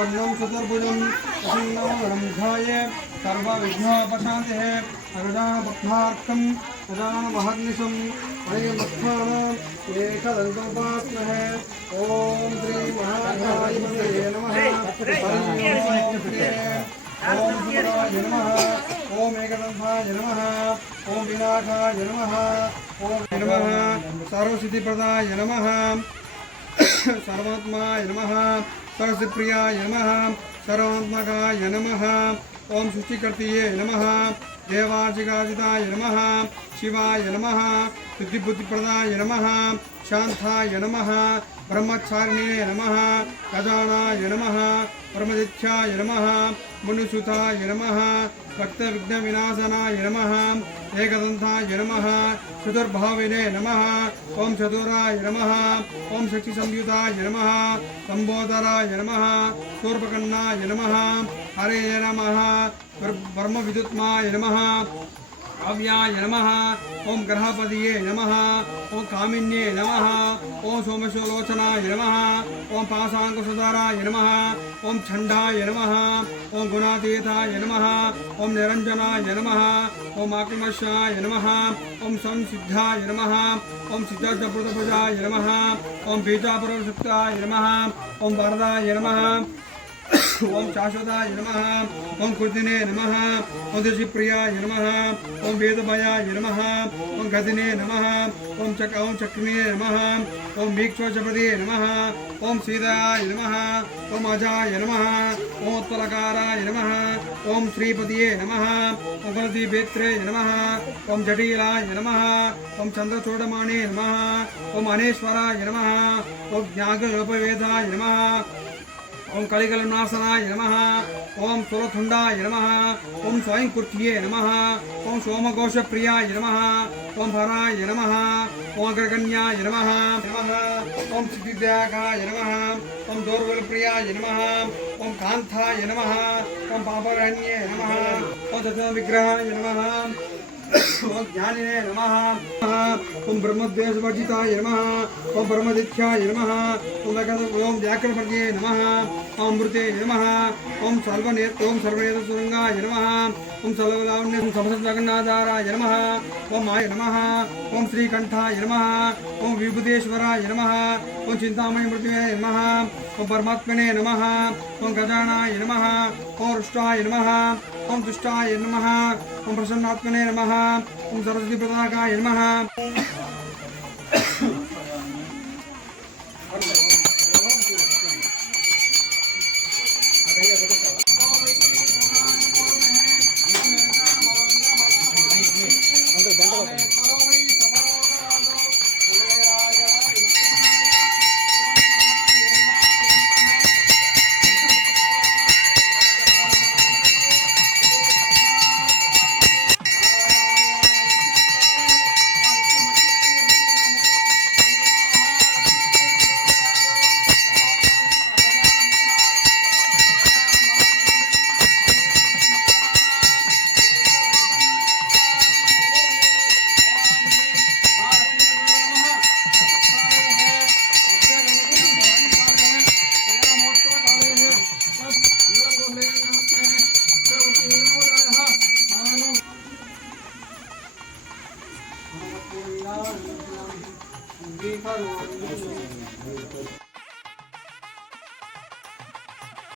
शुक्लवर्णं चतुर्भुजं प्रसन्नं ध्याय सर्वविघ्नोपशान्तिः अगजानपद्मार्कं गजाननमहर्निशं हरिमस्थानाम् एकदन्तोपास्महे। ॐ श्री महाकायपतये नमः। ओम शिवाय नमः। ओम एकदंताय नमः। ओम विनाशाय नमः। ओम नमः सर्वसिद्धिप्रदाय नमः। सर्वात्माय नमः। सर्वसिद्धिप्रियाय नमः। सर्वात्मकाय नमः। ओम सृष्टिकर्तये नमः। देवार्चिकाजिताय नमः। शिवाय नमः। सिद्धिबुद्धिप्रदाय नमः। शांताय नमः। ब्रह्मचारिणे नमः। गजानाय नमः। परमदित्याय नमः। मुनिसुताय नमः। भक्तविघ्नविनाशनाय नमः। एकदन्ताय नमः। चतुर्भाविने नमः। ओम चतुराय नमः। ओम शक्तिसंयुताय नमः। लंबोदराय नमः। शूर्पकर्णाय नमः। हरे नमः। ब्रह्मविदुत्माय नमः। काव्याय नमः। ओम ग्रहपतिये नमः। ओम कामिन्ये नमः। ओम सोमशोलोचनाय नमः। ओम पाशांकुशधराय नमः। ओम छंडाय नमः। ओम गुणातीताय नमः। ओम निरंजनाय नमः। ओम आत्मशाय नमः। ओम संसिद्धाय नमः। ओम सिद्धार्थप्रभुजाय नमः। ओम बीजापुरशक्ताय नमः। ओम वरदाय नमः। ओम शाश्वताय नमः। ओम कृतिने नमः। ओम दिशिप्रियाय नमः। ओम वेदभयाय नमः। ओम गदिने नमः। ओम चक्रिने नमः। ओम वीक्षोचपदे नमः। ओम सीताय नमः। ओम अजाय नमः। ओम उत्तलकाराय नमः। ओम श्रीपतिये नमः। ओम गणदीपेत्रे नमः। ओम जटिलाय नमः। ओम चंद्रचूडमाणे नमः। ओम अनेश्वराय नमः। ओम ज्ञागोपवेदाय नमः। ओम कलिकलनाशनाय नमः। ओम सुरथुंडाय नमः। ओम स्वयंकृत्ये नमः। ओम सोमघोषप्रियाय नमः। ओम हराय नमः। ओम अग्रगण्याय नमः। ओम सिद्धिदायकाय नमः। ओम दौर्बलप्रियाय नमः। ओम कांताय नमः। ओम पापरण्ये नमः। ओम तत्वविग्रहाय नमः। ओम ज्ञानिने नमः। ओम ब्रह्मद्वेषवर्जिताय नमः। ओम परमदित्याय नमः। ओम व्याकरणपद्ये नमः। ओम मृते नमः। ओम सर्वनेत्रसुरंगाय नमः। ओम सर्वलावण्य समसजगन्नाथाराय नमः। ओम माय नमः। ओम श्रीकंठाय नमः। ओम विभूतेश्वराय नमः। ओम चिंतामणि मृत्युवे नमः। ओम परमात्मने नमः। ओम गजानाय नमः। ओम रुष्टाय नमः। ओम दुष्टाय नमः। ओम प्रसन्नात्मने नमः। ओम सरस्वती प्रदाकाय नमः।